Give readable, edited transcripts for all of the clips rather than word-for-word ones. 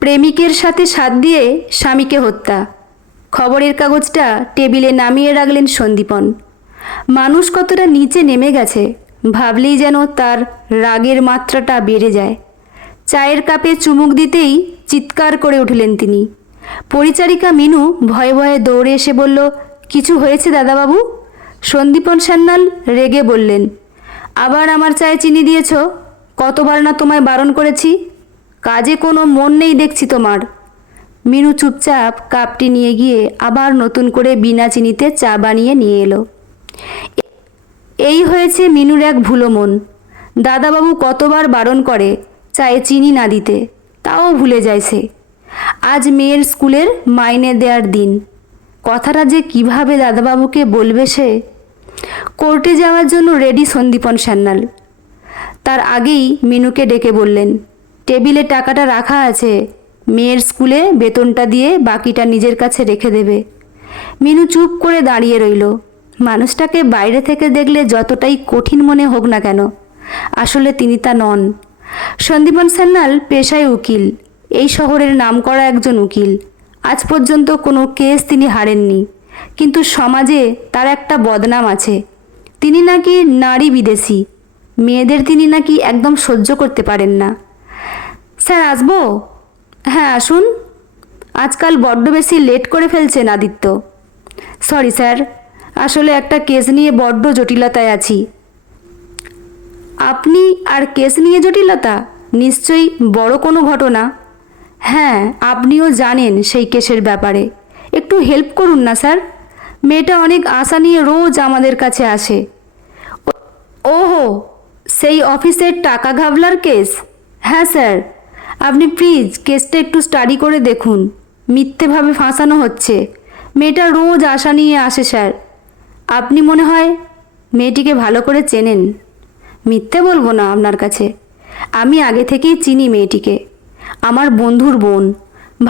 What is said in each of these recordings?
প্রেমিকের সাথে সাথ দিয়ে স্বামীকে হত্যা। খবরের কাগজটা টেবিলে নামিয়ে রাখলেন সন্দীপন। মানুষ কতটা নিচে নেমে গেছে ভাবলেই যেন তার রাগের মাত্রাটা বেড়ে যায়। চায়ের কাপে চুমুক দিতেই চিৎকার করে উঠলেন তিনি। পরিচারিকা মিনু ভয়ে ভয়ে দৌড়ে এসে বলল, কিছু হয়েছে দাদাবাবু? সন্দীপন সান্যাল রেগে বললেন, আবার আমার চায়ে চিনি দিয়েছ? কতবার না তোমায় বারণ করেছি? কাজে কোনো মন নেই দেখছি তোমার। মিনু চুপচাপ কাপটি নিয়ে গিয়ে আবার নতুন করে বিনা চিনিতে চা বানিয়ে নিয়ে এলো। এই হয়েছে মিনুর এক ভুলো মন। দাদাবাবু কতবার বারণ করে চায়ে চিনি না দিতে, তাও ভুলে যায় সে। আজ মেয়ের স্কুলের মাইনে দেওয়ার দিন। কথাটা যে কিভাবে দাদাবাবুকে বলবে সে। কোর্টে যাওয়ার জন্য রেডি সন্দীপন সান্যাল। তার আগেই মিনুকে ডেকে বললেন, টেবিলে টাকাটা রাখা আছে, মেয়ের স্কুলে বেতনটা দিয়ে বাকিটা নিজের কাছে রেখে দেবে। মিনু চুপ করে দাঁড়িয়ে রইল। মানুষটাকে বাইরে থেকে দেখলে যতটাই কঠিন মনে হোক না কেন, আসলে তিনি তা নন। সন্দীপন সান্যাল পেশায় উকিল, এই শহরের নামকরা একজন উকিল। আজ পর্যন্ত কোনো কেস তিনি হারেননি, কিন্তু সমাজে তার একটা বদনাম আছে। তিনি নাকি নারী বিদেশী, মেয়েদের তিনি নাকি একদম সহ্য করতে পারেন না। স্যার আসবো? হ্যাঁ আসুন। আজকাল বড্ড বেশি লেট করে ফেলছেন আদিত্য। সরি স্যার, আসলে একটা কেস নিয়ে বড্ড জটিলতায় আছি। আপনি আর কেস নিয়ে জটিলতা? নিশ্চয়ই বড় কোনো ঘটনা। হ্যাঁ, আপনিও জানেন সেই কেসের ব্যাপারে। একটু হেল্প করুন না স্যার। মেয়েটা অনেক আশা নিয়ে রোজ আমাদের কাছে আসে। ওহো, সেই অফিসের টাকা ঘাবলার কেস? হ্যাঁ স্যার, আপনি প্লিজ কেসটা একটু স্টাডি করে দেখুন। মিথ্যেভাবে ফাঁসানো হচ্ছে। মেয়েটা রোজ আশা নিয়ে আসে স্যার। আপনি মনে হয় মেয়েটিকে ভালো করে চেনেন। মিথ্যে বলবো না আপনার কাছে, আমি আগে থেকেই চিনি মেয়েটিকে। আমার বন্ধুর বোন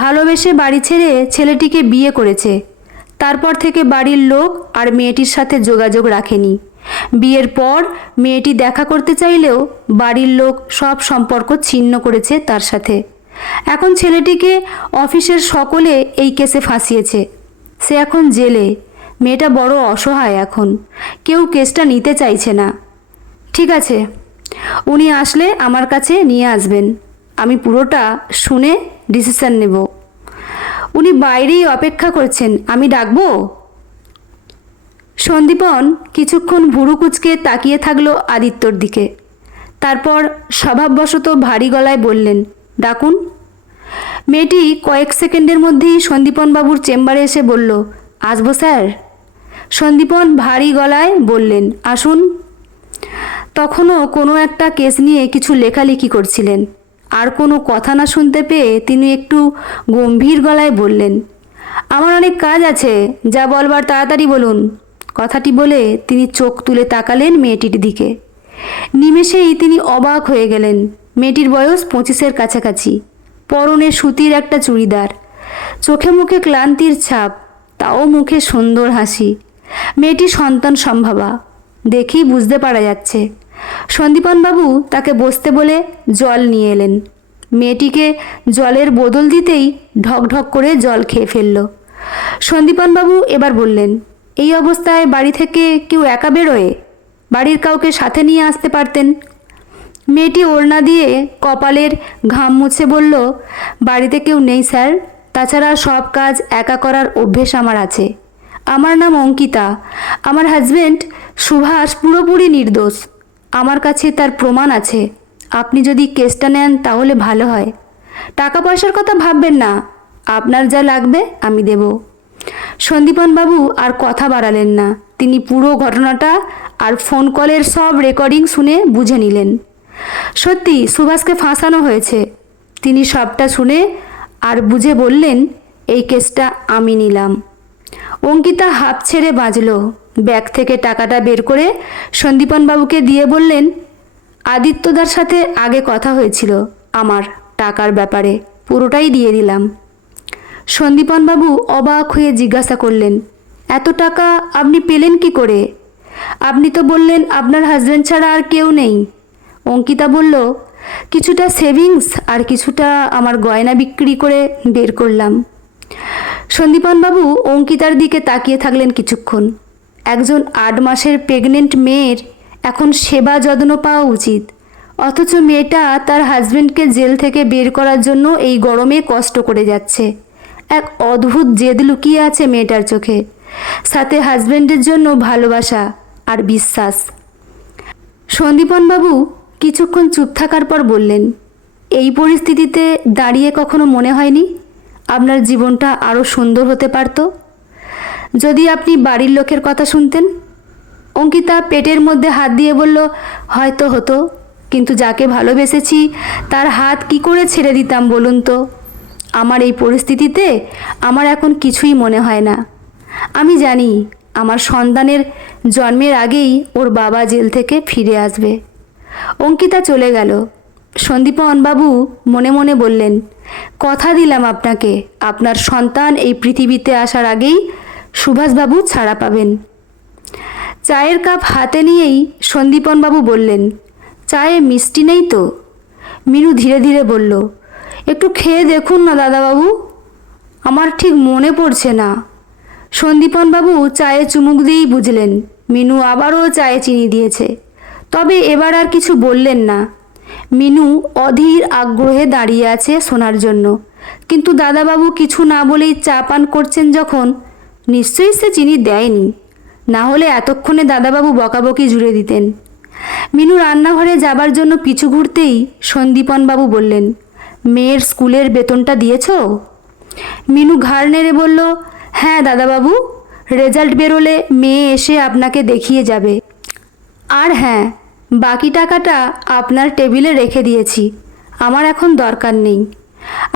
ভালোবেসে বাড়ি ছেড়ে ছেলেটিকে বিয়ে করেছে। তারপর থেকে বাড়ির লোক আর মেয়েটির সাথে যোগাযোগ রাখেনি। বিয়ের পর মেয়েটি দেখা করতে চাইলেও বাড়ির লোক সব সম্পর্ক ছিন্ন করেছে তার সাথে। এখন ছেলেটিকে অফিসের সকলে এই কেসে ফাঁসিয়েছে। সে এখন জেলে। মেয়েটা বড় অসহায় এখন, কেউ কেসটা নিতে চাইছে না। ঠিক আছে, উনি আসলে আমার কাছে নিয়ে আসবেন, আমি পুরোটা শুনে ডিসিশন নেব। উনি বাইরেই অপেক্ষা করছেন, আমি ডাকবো? সন্দীপন কিছুক্ষণ ভুরু কুঁচকে তাকিয়ে থাকলো আদিত্যর দিকে। তারপর স্বভাববশত ভারী গলায় বললেন, ডাকুন। মেয়েটি কয়েক সেকেন্ডের মধ্যেই সন্দীপনবাবুর চেম্বারে এসে বলল, আসবো স্যার? সন্দীপন ভারী গলায় বললেন, আসুন। তখনও কোনো একটা কেস নিয়ে কিছু লেখালেখি করছিলেন। আর কোনো কথা না শুনতে পেয়ে তিনি একটু গম্ভীর গলায় বললেন, আমার অনেক কাজ আছে, যা বলবার তাড়াতাড়ি বলুন। কথাটি বলে তিনি চোখ তুলে তাকালেন মেয়েটির দিকে। নিমেষেই তিনি অবাক হয়ে গেলেন। মেয়েটির বয়স 25-এর কাছাকাছি। পরনে সুতির একটা চুড়িদার, চোখে মুখে ক্লান্তির ছাপ, তাও মুখে সুন্দর হাসি। মেয়েটি সন্তান সম্ভবা, দেখেই বুঝতে পারা যাচ্ছে। সন্দীপনবাবু তাকে বসতে বলে জল নিয়ে এলেন। মেয়েটিকে জলের বোতল দিতেই ঢকঢক করে জল খেয়ে ফেলল। সন্দীপনবাবু এবার বললেন, এই অবস্থায় বাড়ি থেকে কেউ একা বেরোয়? বাড়ির কাউকে সাথে নিয়ে আসতে পারতেন। মেয়েটি ওড়না দিয়ে কপালের ঘাম মুছে বলল, বাড়িতে কেউ নেই স্যার, তাছাড়া সব কাজ একা করার অভ্যেস আমার আছে। আমার নাম অঙ্কিতা, আমার হাজব্যান্ড সুভাষ পুরোপুরি নির্দোষ। আমার কাছে তার প্রমাণ আছে। আপনি যদি কেসটা নেন তাহলে ভালো হয়। টাকা পয়সার কথা ভাববেন না, আপনার যা লাগবে আমি দেব। সন্দীপনবাবু আর কথা বাড়ালেন না। তিনি পুরো ঘটনাটা আর ফোন কলের সব রেকর্ডিং শুনে বুঝে নিলেন। সত্যি সুভাষকে ফাঁসানো হয়েছে। তিনি সবটা শুনে আর বুঝে বললেন, এই কেসটা আমি নিলাম। অঙ্কিতা হাঁপ ছেড়ে বাঁচল। ব্যাগ থেকে টাকাটা বের করে সন্দীপনবাবুকে দিয়ে বললেন, আদিত্যদার সাথে আগে কথা হয়েছিল আমার টাকার ব্যাপারে, পুরোটাই দিয়ে দিলাম। সন্দীপনবাবু অবাক হয়ে জিজ্ঞাসা করলেন, এত টাকা আপনি পেলেন কি করে? আপনি তো বললেন আপনার হাজব্যান্ড ছাড়া আর কেউ নেই। অঙ্কিতা বলল, কিছুটা সেভিংস আর কিছুটা আমার গয়না বিক্রি করে বের করলাম। সন্দীপনবাবু অঙ্কিতার দিকে তাকিয়ে থাকলেন কিছুক্ষণ। একজন 8 মাসের প্রেগনেন্ট মেয়ের এখন সেবা যত্ন পাওয়া উচিত, অথচ মেয়েটা তার হাজবেন্ডকে জেল থেকে বের করার জন্য এই গরমে কষ্ট করে যাচ্ছে। এক অদ্ভুত জেদ লুকিয়ে আছে মেয়েটার চোখে, সাথে হাজবেন্ডের জন্য ভালোবাসা আর বিশ্বাস। সন্দীপনবাবু কিছুক্ষণ চুপ থাকার পর বললেন, এই পরিস্থিতিতে দাঁড়িয়ে কখনো মনে হয়নি আপনার জীবনটা আরও সুন্দর হতে পারত যদি আপনি বাড়ির লোকের কথা শুনতেন? অঙ্কিতা পেটের মধ্যে হাত দিয়ে বলল, হয়তো হতো, কিন্তু যাকে ভালোবেসেছি তার হাত কি করে ছেড়ে দিতাম বলুন তো? আমার এই পরিস্থিতিতে আমার এখন কিছুই মনে হয় না। আমি জানি আমার সন্তানের জন্মের আগেই ওর বাবা জেল থেকে ফিরে আসবে। অঙ্কিতা চলে গেল। সন্দীপনবাবু মনে মনে বললেন, কথা দিলাম আপনাকে, আপনার সন্তান এই পৃথিবীতে আসার আগেই সুভাষবাবু ছাড়া পাবেন। চায়ের কাপ হাতে নিয়েই সন্দীপনবাবু বললেন, চায়ে মিষ্টি নেই তো? মিনু ধীরে ধীরে বলল, একটু খেয়ে দেখুন না দাদাবাবু, আমার ঠিক মনে পড়ছে না। সন্দীপনবাবু চায়ে চুমুক দিয়েই বুঝলেন মিনু আবারও চায়ে চিনি দিয়েছে, তবে এবার আর কিছু বললেন না। মিনু অধীর আগ্রহে দাঁড়িয়ে আছে শোনার জন্য, কিন্তু দাদাবাবু কিছু না বলেই চা পান করছেন যখন, নিশ্চয়ই সে চিনি দেয়নি, না হলে এতক্ষণে দাদাবাবু বকাবকি জুড়ে দিতেন। মিনু রান্নাঘরে যাবার জন্য পিছু ঘুরতেই সন্দীপনবাবু বললেন, মেয়ের স্কুলের বেতনটা দিয়েছ? মিনু ঘাড় নেড়ে বলল, হ্যাঁ দাদাবাবু, রেজাল্ট বেরোলে মেয়ে এসে আপনাকে দেখিয়ে যাবে। আর হ্যাঁ, বাকি টাকাটা আপনার টেবিলে রেখে দিয়েছি, আমার এখন দরকার নেই।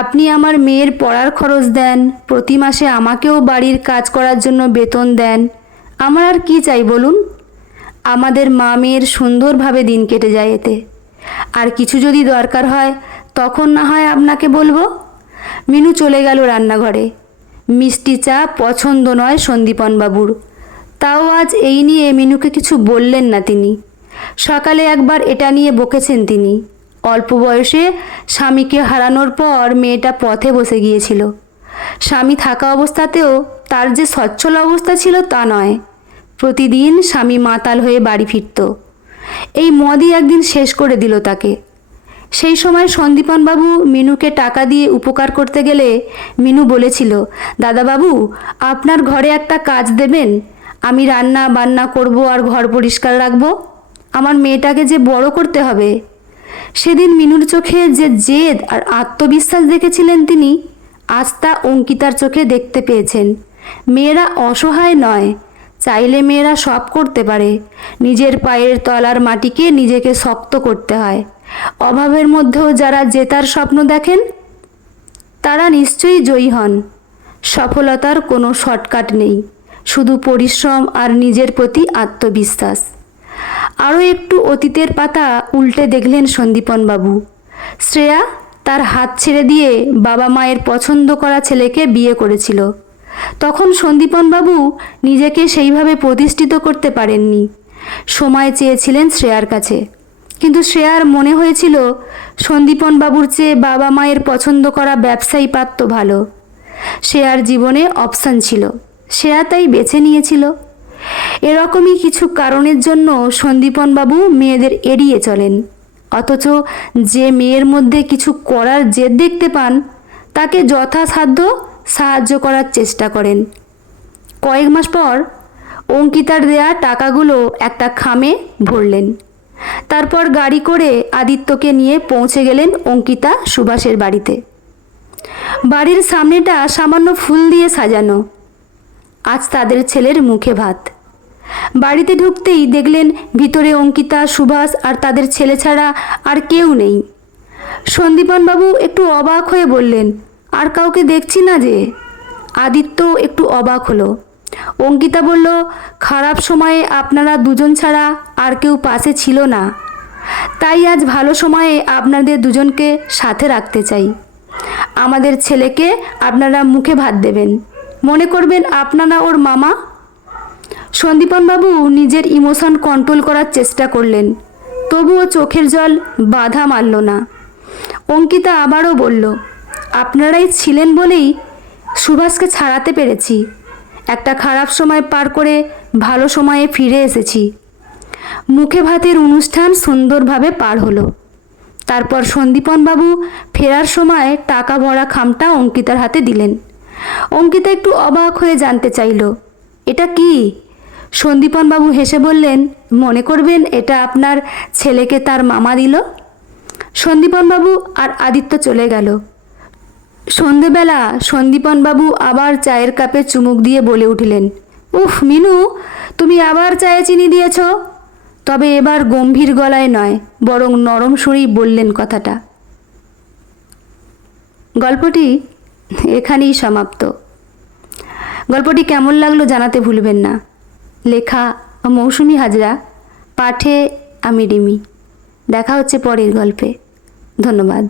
আপনি আমার মেয়ের পড়ার খরচ দেন, প্রতি মাসে আমাকেও বাড়ির কাজ করার জন্য বেতন দেন, আমার আর কি চাই বলুন? আমাদের মা মেয়ের সুন্দরভাবে দিন কেটে যায় এতে। আর কিছু যদি দরকার হয় তখন না হয় আপনাকে বলবো। মিনু চলে গেল রান্নাঘরে। মিষ্টি চা পছন্দ নয় সন্দীপনবাবুর, তাও আজ এই নিয়ে মিনুকে কিছু বললেন না তিনি। সকালে একবার এটা নিয়ে বকেছেন তিনি। অল্প বয়সে স্বামীকে হারানোর পর মেয়েটা পথে বসে গিয়েছিল। স্বামী থাকা অবস্থাতেও তার যে সচ্ছল অবস্থা ছিল তা নয়, প্রতিদিন স্বামী মাতাল হয়ে বাড়ি ফিরত। এই মদই একদিন শেষ করে দিল তাকে। সেই সময় সন্দীপনবাবু মিনুকে টাকা দিয়ে উপকার করতে গেলে মিনু বলেছিল, দাদাবাবু আপনার ঘরে একটা কাজ দেবেন, আমি রান্না বান্না করব আর ঘর পরিষ্কার রাখব, আমার মেয়েটাকে যে বড় করতে হবে। সেদিন মিনুর চোখে যে জেদ আর আত্মবিশ্বাস দেখেছিলেন তিনি, আজ তা অঙ্কিতার চোখে দেখতে পেয়েছেন। মেয়েরা অসহায় নয়, চাইলে মেয়েরা সব করতে পারে। নিজের পায়ের তলার মাটিকে নিজেকে শক্ত করতে হয়। অভাবের মধ্যেও যারা জেতার স্বপ্ন দেখেন তারা নিশ্চয়ই জয়ী হন। সফলতার কোনো শর্টকাট নেই, শুধু পরিশ্রম আর নিজের প্রতি আত্মবিশ্বাস। আরও একটু অতীতের পাতা উল্টে দেখলেন সন্দীপনবাবু। শ্রেয়া তার হাত ছেড়ে দিয়ে বাবা মায়ের পছন্দ করা ছেলেকে বিয়ে করেছিল। তখন সন্দীপনবাবু নিজেকে সেইভাবে প্রতিষ্ঠিত করতে পারেননি। সময় চেয়েছিলেন শ্রেয়ার কাছে, কিন্তু শ্রেয়ার মনে হয়েছিল সন্দীপনবাবুর চেয়ে বাবা মায়ের পছন্দ করা ব্যবসায়ী পাত্র ভালো। শ্রেয়ার জীবনে অপশান ছিল, শ্রেয়া তাই বেছে নিয়েছিল। এরকমই কিছু কারণের জন্য সন্দীপনবাবু মেয়েদের এড়িয়ে চলেন, অথচ যে মেয়ের মধ্যে কিছু করার জেদ দেখতে পান তাকে যথাসাধ্য সাহায্য করার চেষ্টা করেন। কয়েক মাস পর অঙ্কিতার দেয়া টাকাগুলো একটা খামে ভরলেন। তারপর গাড়ি করে আদিত্যকে নিয়ে পৌঁছে গেলেন অঙ্কিতা সুভাষের বাড়িতে। বাড়ির সামনেটা সামান্য ফুল দিয়ে সাজানো। আজ তাদের ছেলের মুখে ভাত। বাড়িতে ঢুকতেই দেখলেন ভিতরে অঙ্কিতা, সুভাষ আর তাদের ছেলে ছাড়া আর কেউ নেই। সন্দীপনবাবু একটু অবাক হয়ে বললেন, আর কাউকে দেখছি না যে। আদিত্য একটু অবাক হলো। অঙ্কিতা বলল, খারাপ সময়ে আপনারা দুজন ছাড়া আর কেউ পাশে ছিল না, তাই আজ ভালো সময়ে আপনাদের দুজনকে সাথে রাখতে চাই। আমাদের ছেলেকে আপনারা মুখে ভাত দেবেন, মনে করবেন আপনারা ওর মামা। সন্দীপনবাবু নিজের ইমোশন কন্ট্রোল করার চেষ্টা করলেন, তবুও চোখের জল বাধা মারল না। অঙ্কিতা আবারও বলল, আপনারাই ছিলেন বলেই সুভাষকে ছাড়াতে পেরেছি। একটা খারাপ সময় পার করে ভালো সময়ে ফিরে এসেছি। মুখে ভাতের অনুষ্ঠান সুন্দরভাবে পার হলো। তারপর সন্দীপনবাবু ফেরার সময় টাকা ভরা খামটা অঙ্কিতার হাতে দিলেন। অঙ্কিতা একটু অবাক হয়ে জানতে চাইল, এটা কি? সন্দীপনবাবু হেসে বললেন, মনে করবেন এটা আপনার ছেলেকে তার মামা দিল। সন্দীপনবাবু আর আদিত্য চলে গেল। সন্ধেবেলা সন্দীপনবাবু আবার চায়ের কাপে চুমুক দিয়ে বলে উঠলেন, উফ মিনু, তুমি আবার চায়ে চিনি দিয়েছ। তবে এবার গম্ভীর গলায় নয়, বরং নরম সুরেই বললেন কথাটা। গল্পটি এখানেই সমাপ্ত। গল্পটি কেমন লাগলো জানাতে ভুলবেন না। লেখা মৌসুমী হাজরা, পাঠে আমি রিমি। দেখা হচ্ছে পরের গল্পে। ধন্যবাদ।